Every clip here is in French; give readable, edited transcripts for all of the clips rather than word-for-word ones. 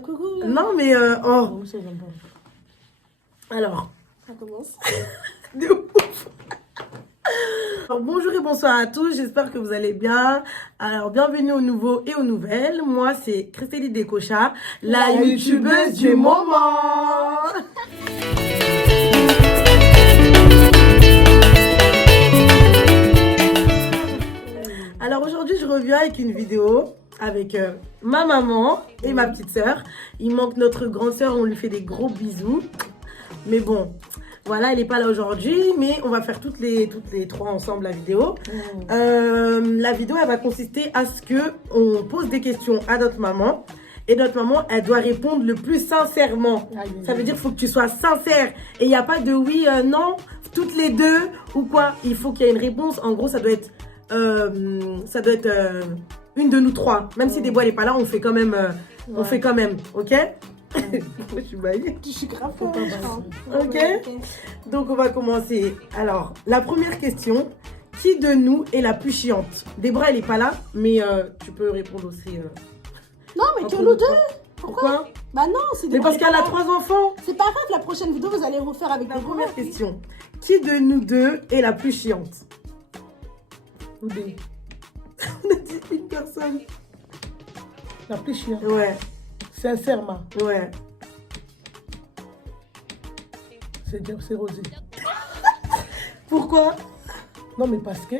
coucou. Non, mais oh. Oui, c'est bon. Alors, Ça commence. de ouf. Alors, bonjour et bonsoir à tous, j'espère que vous allez bien. Alors, bienvenue aux nouveaux et aux nouvelles. Moi, c'est Christélie Descocha, la youtubeuse du moment. Alors, aujourd'hui, je reviens avec une vidéo avec ma maman et ma petite sœur. Il manque notre grande sœur, on lui fait des gros bisous. Mais bon, voilà, elle n'est pas là aujourd'hui, mais on va faire toutes les trois ensemble la vidéo. La vidéo, elle va consister à ce que on pose des questions à notre maman. Et notre maman, elle doit répondre le plus sincèrement. Ça veut dire qu'il faut que tu sois sincère. Et il n'y a pas de oui, non, toutes les deux ou quoi. Il faut qu'il y ait une réponse. En gros, ça doit être une de nous trois. Même si Desbois n'est pas là, on fait quand même. On fait quand même, ok? Je suis baillée. Je suis grave Ok. Donc on va commencer. Alors, la première question. Qui de nous est la plus chiante? Desbois, elle n'est pas là, mais tu peux répondre aussi. Non, mais que nous deux. Pourquoi? Bah non, c'est des. Mais parce qu'elle a 3 enfants. C'est pas grave, la prochaine vidéo, vous allez refaire avec La des première gros. question. Qui de nous deux est la plus chiante? Ou des... On a dit une personne. La plus chiante. Ouais, Sincèrement, ouais. c'est Rosie. Pourquoi? Non, mais parce que...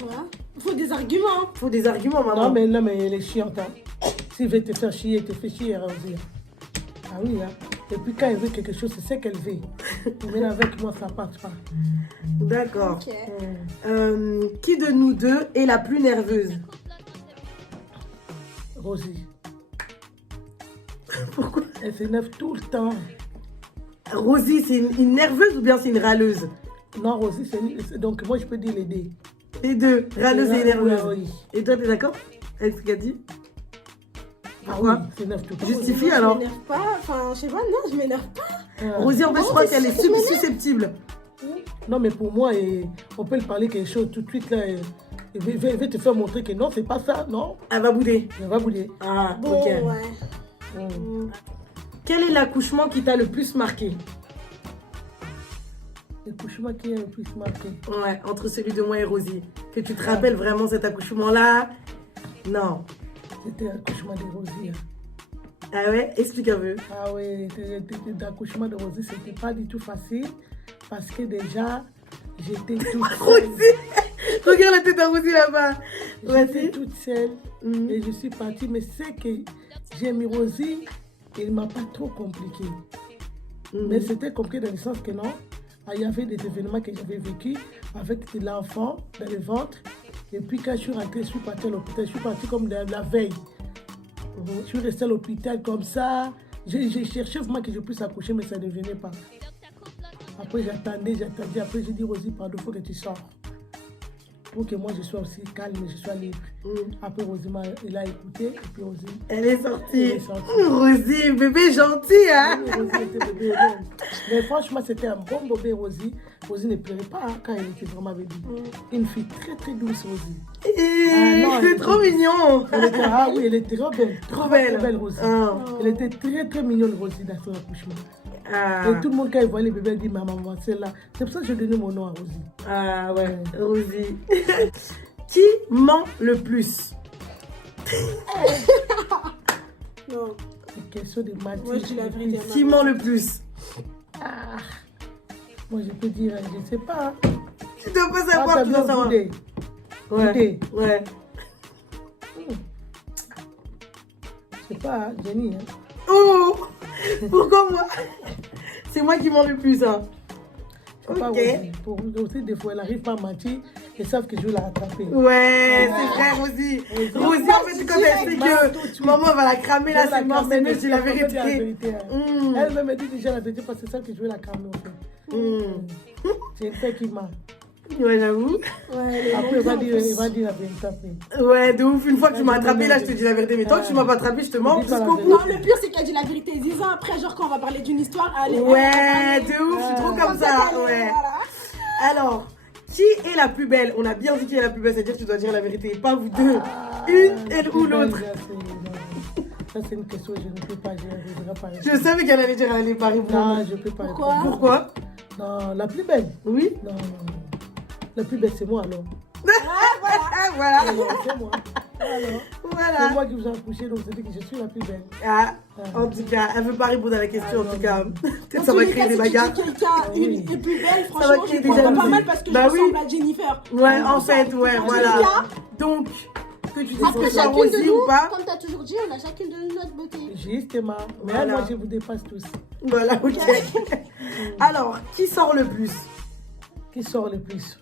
Voilà. Il faut des arguments. Faut des arguments, maman. Non, mais elle est chiante. Hein. S'il veut te faire chier, elle te fait chier, Rosie. Ah oui, hein. Et puis quand elle veut quelque chose, c'est ce qu'elle veut. Mais avec moi, ça passe pas. D'accord. Ok. Qui de nous deux est la plus nerveuse? Rosie, Pourquoi? elle s'énerve tout le temps. Rosie, c'est une nerveuse ou bien c'est une râleuse? Non, Rosie, donc moi, je peux dire les deux. Les deux, râleuse et nerveuse. Oui. Et toi, t'es d'accord avec ce qu'elle dit? Ah Pourquoi? oui, elle s'énerve tout le temps. Justifie Non, alors. Je m'énerve pas. Enfin, je sais pas, non, je m'énerve pas. Rosie, en fait, je crois qu'elle est susceptible. Non, mais pour moi, on peut lui parler quelque chose tout de suite, là. Elle veut te faire montrer que non, c'est pas ça, non. Elle va bouder. Elle va bouler. Ah, Bon, ok. ouais. Quel est l'accouchement qui t'a le plus marqué? Le couchement qui est le plus marqué. Ouais, entre celui de moi et Rosie. Que tu te rappelles vraiment cet accouchement-là? Non. C'était l'accouchement de Rosie. Hein. Ah ouais? Explique un peu. Ah oui, l'accouchement de Rosie, c'était pas du tout facile. Parce que déjà, j'étais toute seule. Rosie! Regarde la tête à Rosie là-bas. J'étais Vas-y. toute seule. Et je suis partie. Mais c'est que j'ai mis Rosie, il ne m'a pas trop compliqué. Mais c'était compliqué dans le sens que non. Il y avait des événements que j'avais vécu avec l'enfant dans le ventre. Et puis quand je suis rentrée, je suis partie à l'hôpital. Je suis partie comme la veille. Je suis restée à l'hôpital comme ça. J'ai cherché vraiment que je puisse accoucher, mais ça ne venait pas. Après, j'attendais. Après, j'ai dit, Rosie, pardon, il faut que tu sors. Pour que moi, je sois aussi calme et je sois libre. Après, Rosie, elle a écouté. Et puis, Rosie... Elle est sortie. Elle est sortie. Rosie, bébé gentil, hein? Oui, Rosie était bébé elle-même. Mais franchement, c'était un bon bébé, Rosie. Rosie ne pleurait pas hein, quand elle était vraiment bébé. Une fille très, très douce, Rosie. C'est trop mignon. Elle était, ah oui, elle était trop belle. Trop belle. Très belle, Rosie. Ah. Elle était très, très mignonne, Rosie, dans son accouchement. Ah. Et tout le monde, quand il voit les bébés, dit maman, c'est là. C'est pour ça que je donnais mon nom à Rosie. Ah ouais, Rosie. Qui ment le plus? Non. C'est question de Mathieu. Moi, je dis la vérité. Qui ment le plus? Ah. Moi, je peux dire, je ne sais pas. Tu dois pas Ah, savoir, t'as tu dois bien savoir. boudé. Ouais, Boudé. ouais. Je sais pas, hein, Jenny. Hein. Oh! Pourquoi moi? C'est moi qui mens le plus, hein. C'est pas Ok. Rosie. Pour Rosie, des fois, elle n'arrive pas à mentir. Ils savent que je vais la rattraper. Ouais, c'est vrai, Rosie. Rosie, en fait, quand elle sait que maman va la cramer, là, c'est mort, c'est mieux, je dis la vérité. Hein. Elle me dit déjà la vérité parce que c'est ça que je vais la cramer. En fait. C'est une fille qui ment. Ouais, j'avoue. Ouais, Après, il va dire la vérité après. Ouais, de ouf. Une fois que tu m'as attrapé, là, je te dis la vérité. Mais tant que tu m'as pas attrapé, je te mens Dis pas la jusqu'au bout. Non, le pire, c'est qu'elle dit la vérité 10 ans après, genre quand on va parler d'une histoire, elle est. Ouais, de ouf, je suis trop comme ça. Ouais. Voilà. Alors, qui est la plus belle? On a bien dit qui est la plus belle, c'est-à-dire que tu dois dire la vérité, pas vous deux. Une, elle ou l'autre. Ça, c'est une question que je ne peux pas dire. Je savais qu'elle allait dire qu'elle allait pas répondre. Non, je ne peux pas Pourquoi? répondre. Pourquoi? Non, la plus belle. Oui. Non, non, non. La plus belle, c'est moi alors. Voilà. Alors, c'est moi. Alors, Voilà. c'est moi qui vous ai accouché, donc c'est dit que je suis la plus belle. Ah, en tout cas, elle ne veut pas répondre à la question, en non, tout cas. non. Peut-être ça va créer des bagarres. Si quelqu'un une est plus belle, va franchement, créer je des prends pas jalousies. mal parce que Bah je oui. ressemble à Jennifer. Ouais, Donc, en ça, fait, ouais, dans tous voilà. les cas, Donc, que tu dis Après, sur chacune Rosie de nous, ou pas? comme tu as toujours dit, on a chacune de nous notre beauté. Justement. Mais Voilà. moi, je vous dépasse tous. Voilà, ok. Alors, qui sort le plus? Qui sort le plus?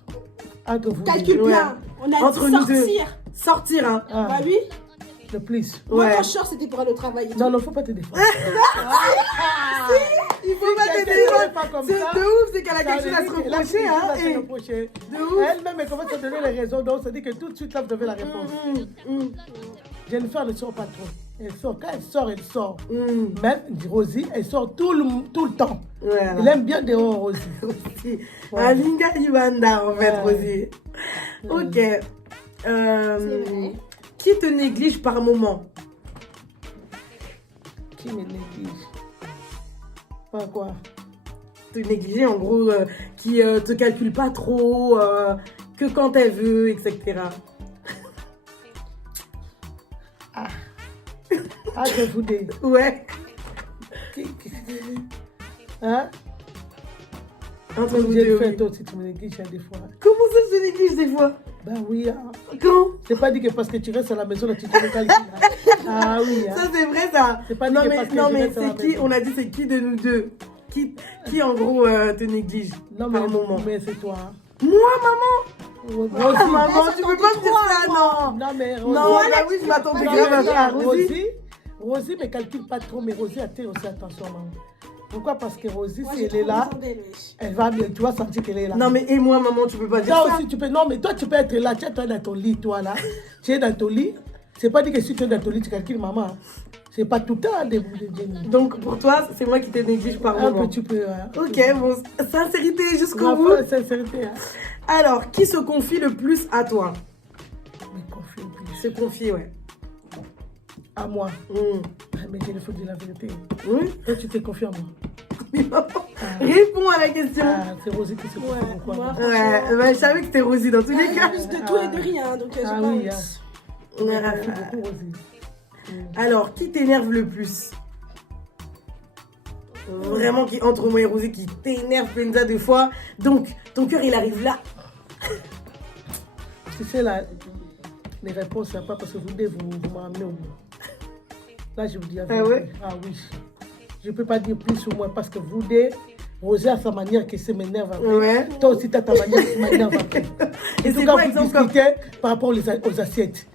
Entre vous calcule deux. Ouais. bien. On a Entre dit nous deux. sortir. Sortir, hein. Ah, Bah oui. le plus. Moi, Ouais. quand je sors, c'était pour aller au travail. et tout. Non, non, faut pas te défendre. Il faut pas Si te quelqu'un dire. n'est pas comme C'est ça, de ouf, c'est qu'elle a quelque chose à se Elle a reprocher, quelque chose hein. à se Et reprocher. de ouf. Elle-même, elle commence à donner les raisons, donc ça dit que tout de suite, là, vous avez la réponse. Jennifer ne sort pas trop. Elle sort. Quand elle sort, elle sort. Même Rosie, elle sort tout le temps. Voilà. Elle aime bien dehors, Rosie. Rosie. Ouais. Alinga Ibanda, en fait, Ouais. Rosie. Ok. vrai. Qui te néglige par moment? Qui me néglige? Pas quoi? Te négliger, en gros, qui te calcule pas trop, que quand elle veut, etc. Ah, je vous dis. Ouais. Hein? Entre Comme vous j'ai deux, fait, oui. toi aussi, tu me négliges des fois. Comment ça se néglige des fois? Ben oui, hein. Quand? C'est pas dit que parce que tu restes à la maison, là, tu te calcules. Ah oui, hein. Ça, c'est vrai, ça. C'est pas dit Non, que mais, parce que non, je mais reste à la c'est qui? maison. On a dit c'est qui de nous deux? Qui en gros, te néglige Non, par moment? mais c'est toi. Hein. Moi, maman? Rosie. Ah, maman, ça tu t'en peux pas dit me dire trois, ça, moi. non. Non, mais Rosie. Non, bah oui, je m'attendais Non, grave mais à Rosie. Rosie ne calcule pas trop, mais Rosie attire aussi attention, maman. Pourquoi? Parce que Rosie, Moi, si j'ai elle est trop là, besoin d'elle, wesh. elle va bien, tu vas sentir qu'elle est là. Non, mais et moi, maman, tu peux pas dire Toi ça. aussi, tu peux. Non, mais toi, tu peux être là. Tu es dans ton lit, toi, là. Tu es dans ton lit. C'est pas dit que si tu es dans ton lit, tu calcules maman. Hein. C'est pas tout le temps de Jenny. Donc, pour toi, c'est moi qui te néglige par Un moment. peu, tu peux. Hein. Ok, bon, sincérité jusqu'au Ma bout. foi, sincérité. Hein. Alors, qui se confie le plus à toi? Mais confie plus. Se confie, ouais. À moi. Mm. Ah, mais il faut dire la vérité. Oui. Toi, tu t'es confié à moi. Réponds à la question. Ah, c'est Rosie qui se confie. Ouais, Pourquoi? moi, Ouais, bah, je savais que c'était Rosie dans tous les cas. plus de tout et de rien, donc j'ai Ah pas oui, honte. hein. Je me confie beaucoup, Rosie. Alors, qui t'énerve le plus? Vraiment, qui entre moi et Rosie, qui t'énerve plein de fois. Donc, ton cœur, il arrive là. Tu sais, là, les réponses, c'est pas parce que vous devez vous m'amener au bout. Là, je vous dis la Ah vérité. ouais? Ah oui. Je ne peux pas dire plus sur moi parce que vous deux, Rosie a sa manière qui se m'énerve après. Ouais. Toi aussi, tu as ta manière qui m'énerve après. Et En tout c'est cas, quoi, vous exemple, comme... discutez par rapport aux assiettes.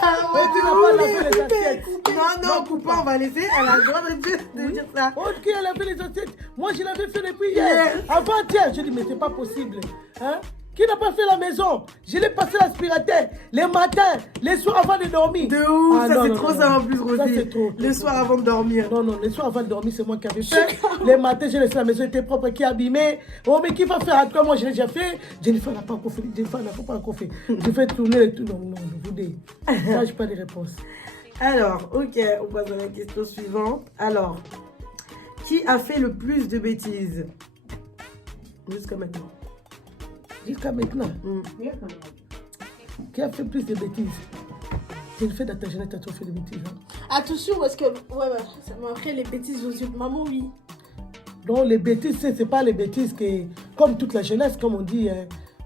Ah, ouais, tu de n'as ouf, pas lavé les coupé, assiettes. coupé. Non, coupe pas, on va laisser. Elle a le droit de dire ça. Oh, qui a lavé les assiettes? Moi, je l'avais fait depuis hier. Hier. Avant-hier, je dis, mais c'est pas possible. Hein? Qui n'a pas fait la maison? Je l'ai passé l'aspirateur les matins, les soirs avant de dormir. De ouf, Ah, ça non, c'est non, trop non, ça non. en plus, Ça, Rosie. c'est trop, Le soir avant de dormir. Non, non, les soirs avant de dormir, c'est moi qui avais fait. Les matins, j'ai laissé la maison était propre, qui est abîmée. Oh, mais qui va faire à toi? Moi, je l'ai déjà fait. Jennifer n'a pas encore fait. Jennifer n'a pas encore fait. Je fais tourner et tout. Non, non, vous dites. Ça, je n'ai pas de réponse. Alors, ok, on passe à la question suivante. Alors, qui a fait le plus de bêtises jusqu'à maintenant? Jusqu'à maintenant, Mm. qui a fait plus de bêtises? Jennifer, dans ta jeunesse, tu as trop fait de bêtises. Hein? Attention, parce que, ouais, ça m'a après les bêtises aux yeux de maman, oui. Donc, les bêtises, c'est pas les bêtises que, comme toute la jeunesse, comme on dit,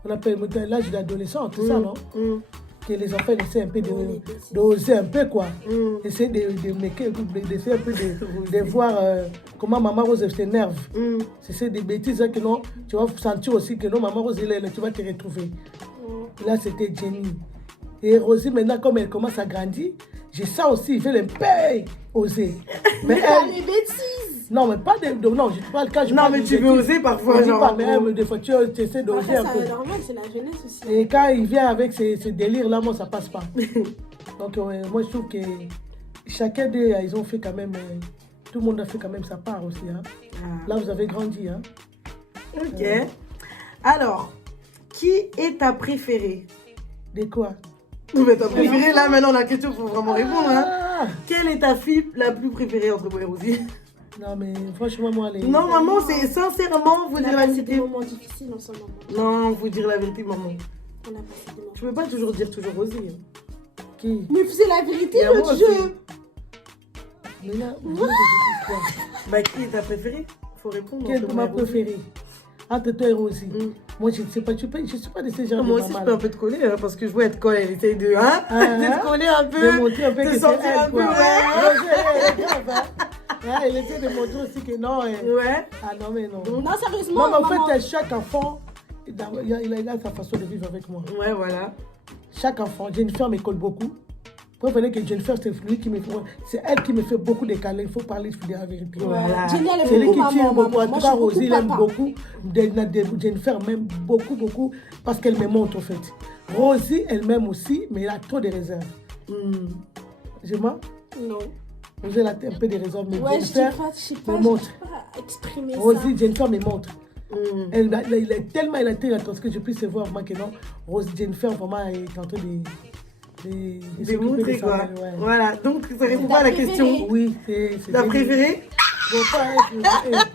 on appelle l'âge de l'adolescent, tout ça, non? Mm. Que les enfants essaient un peu Ouais, les bêtises. d'oser un peu, quoi. Mm. Essayer d'essayer un peu de voir comment Maman Rose s'énerve. Mm. C'est des bêtises hein, que non, tu vas sentir aussi que non, Maman Rose, tu vas te retrouver. Là, c'était Jenny. Et Rosie, maintenant, comme elle commence à grandir, je sens aussi, il veut un peu oser. Mais Pas elle, les bêtises. non, mais pas de non, je parle quand je Non, parle mais de tu veux bêtises. oser parfois, Je dis genre, pas, en mais gros. elle, des fois, tu essaies d'oser Après, un peu. c'est normal, c'est la jeunesse aussi. Et quand il vient avec ces délires-là, moi, ça passe pas. Donc, moi, je trouve que chacun d'eux, ils ont fait quand même... tout le monde a fait quand même sa part aussi. Hein. Ah. Là, vous avez grandi. Hein. Ok. Alors, qui est ta préférée? De quoi? Mais ta préférée, là, maintenant, la question, il faut vraiment répondre. Hein. Quelle est ta fille la plus préférée entre moi et Rosie? Non, mais franchement, moi, les... Non, maman, c'est sincèrement, vous On a dire la passé des vérité. moments difficiles ensemble. Non, vous dire la vérité, maman. On a passé des moments. Je peux pas toujours dire toujours Rosie. Qui? Mais c'est la vérité, Et à moi l'autre aussi. jeu. Mais là, Bah, qui est ta préférée? Faut répondre. qui est entre ma moi et Rosie. préférée? Entre toi et Rosie. Mm. Moi, je ne sais pas, je suis pas de ces gens Moi de aussi, je maman, peux un peu te coller, hein, parce que je vois être colle, elle essaye de, hein, de te coller un de peu, montrer un peu de que c'est sentir elle, un peu, quoi. ouais. Elle est grave, hein. Ouais, elle essaie de montrer aussi que non. Ouais. Ah non, mais non. Non, sérieusement, Non, mais en maman. fait, chaque enfant, il a sa façon de vivre avec moi. Ouais, voilà. Chaque enfant, Jennifer me colle beaucoup. Vous comprenez que Jennifer, c'est lui qui me fait. C'est elle qui me fait beaucoup de câlins. Il faut parler de la vérité. Voilà. Jenny, elle C'est aime lui beaucoup qui tient maman. beaucoup. En Moi, tout je cas, suis Rosie, il aime papa. beaucoup. Jennifer m'aime beaucoup, beaucoup. Parce qu'elle me montre, en fait. Rosie, elle m'aime aussi, mais elle a trop de réserves. Je mens? Non. Rosie, elle a un peu de réserves, mais Ouais, je Jennifer sais pas, me montre. exprimer ça. Rosie, Jennifer me montre. Elle est tellement elle a été attention que je puisse voir moi que non. Rosie, Jennifer, vraiment, est en train de Démontrer, quoi. Ouais. Voilà. Donc, ça répond pas à la question. Oui, c'est Ta préférée? Bon, pas être-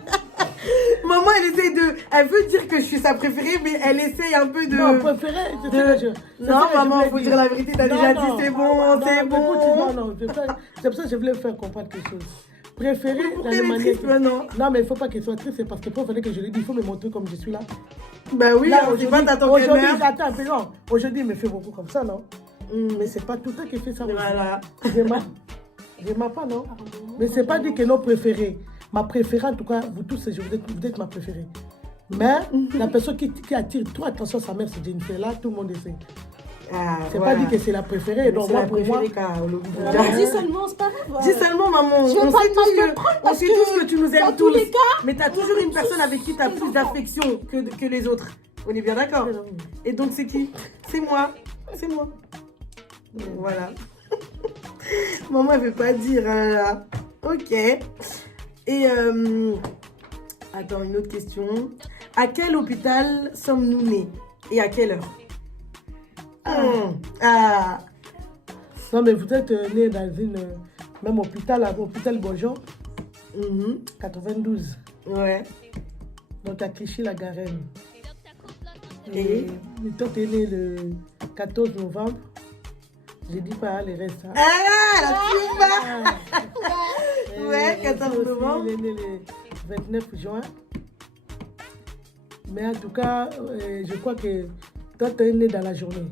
Maman, elle veut dire que je suis sa préférée, mais elle essaye un peu de... Non, préférée, c'est ça que je... Non, maman, faut dire la vérité, t'as déjà dit, c'est bon, c'est mais bon. écoute, non, c'est pour ça que je voulais faire comprendre quelque chose. Préférée, dans Pourquoi les elle est manières... triste maintenant? Non, mais il ne faut pas qu'elle soit triste, c'est parce que il fallait que je lui dise, il faut me montrer comme je suis là. Bah oui, Là, on sait pas, t'attends qu'elle aujourd'hui, meure. attends un peu, non. Aujourd'hui, il me fait beaucoup comme ça, non? Mais c'est pas tout le temps qu'il fait ça. Voilà. Je m'aime pas, non? Mais c'est pas dit que nos préférés. Ma préférée, en tout cas, vous tous, vous êtes ma préférée. Mais la personne qui attire trop attention à sa mère, c'est Jennifer. Là, tout le monde le sait. Ah, C'est voilà. pas dit que c'est la préférée. Donc, C'est moi, la pour moi, préférée, car au Logo Bouddha. Maman, dis seulement, c'est pas grave. Dis seulement, maman. Je vais On pas sait mal tous le prendre on parce sait que tous que tu nous aimes dans tous. tous les cas, Mais t'as toujours une personne tous avec qui t'as les plus enfants. d'affection que les autres. On est bien d'accord? Et donc, c'est qui? C'est moi. C'est moi. Donc, voilà. Maman, elle veut pas dire. Là. Ok. Et, attends, une autre question. À quel hôpital sommes-nous nés? Et à quelle heure? Ah. non, mais vous êtes né dans une même hôpital, à l'hôpital Beaujon, 92. Ouais. Donc, à Clichy-la-Garenne. Et toi, tu es né le 14 novembre. Je dis pas les restes. Hein. Ah, la Pumba. Ouais, 14 Aussi, novembre. il est né le 29 juin. Mais en tout cas, je crois que toi, tu es né dans la journée.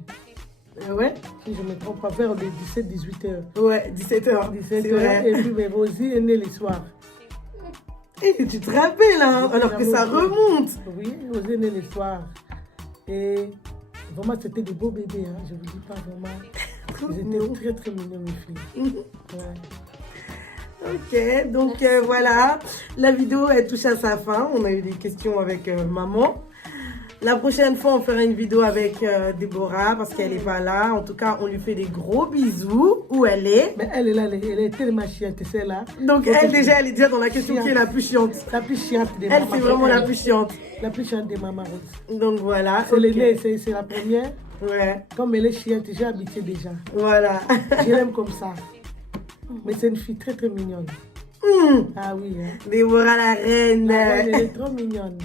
Ouais. Si je ne me trompe pas, vers les 17-18 heures. Ouais, 17h. 17 heures. Et puis, mais Rosie est née le soir. Et tu te rappelles, hein, alors que ça remonte. Oui, Rosie est née le soir. Et vraiment, c'était des beaux bébés. Hein. Je ne vous dis pas vraiment. Ils étaient très, très mignons, mes filles. Ouais. Ok, donc voilà, la vidéo elle touche à sa fin. On a eu des questions avec maman. La prochaine fois, on fera une vidéo avec Déborah parce qu'elle n'est pas là. En tout cas, on lui fait des gros bisous où elle est. Mais elle est là, elle est tellement chiante, celle-là. Donc elle déjà, elle est déjà dans la question qui est la plus chiante. La plus chiante des Elle, mamans. c'est vraiment la plus chiante. La plus chiante des mamans Rose. Donc voilà. C'est ok. l'aînée, c'est la première. Ouais, Comme elle est chiante, j'ai habitué déjà. voilà. Je l'aime comme ça. Mais c'est une fille très très mignonne. Ah oui. Hein. Déborah la reine. Elle est trop mignonne.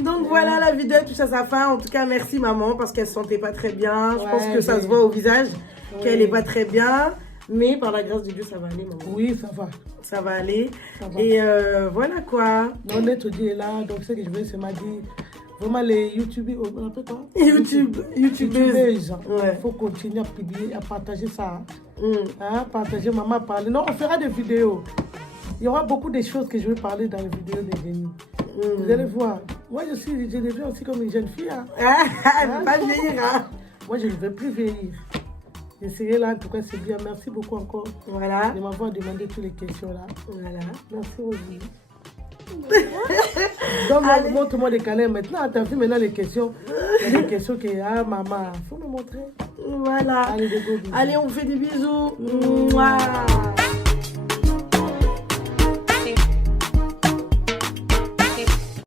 Donc voilà, la vidéo touche à sa fin. En tout cas, merci maman parce qu'elle se sentait pas très bien. Je pense Ouais, que ça mais- se voit au visage qu'elle Oui. est pas très bien. Mais par la grâce de Dieu, ça va aller, maman. Oui, ça va. Ça va aller. Ça va. Et voilà quoi. Donc notre Dieu est là. Donc ce que je veux, c'est m'a dit. Vraiment les YouTubeurs, on appelle quoi? YouTubeuse. YouTubeuses. Ouais. Il faut continuer à publier, à partager ça. Mm. Hein, partager, maman parler. Non, on fera des vidéos. Il y aura beaucoup de choses que je vais parler dans les vidéos de Jenny. Vous allez voir. Moi, je deviens aussi comme une jeune fille. Hein. Elle ne veut pas vieillir, hein. Moi, je ne veux plus vieillir. Je serai là, en tout cas, c'est bien. Merci beaucoup encore Voilà. de m'avoir demandé toutes les questions là. Voilà. Merci, Rosie. Donc, montre-moi les câlins maintenant. Tu as vu maintenant les questions. Il y a des questions que, ah, maman, il faut me montrer. Voilà. Allez, des gros bisous. Allez, on fait des bisous. Mouah.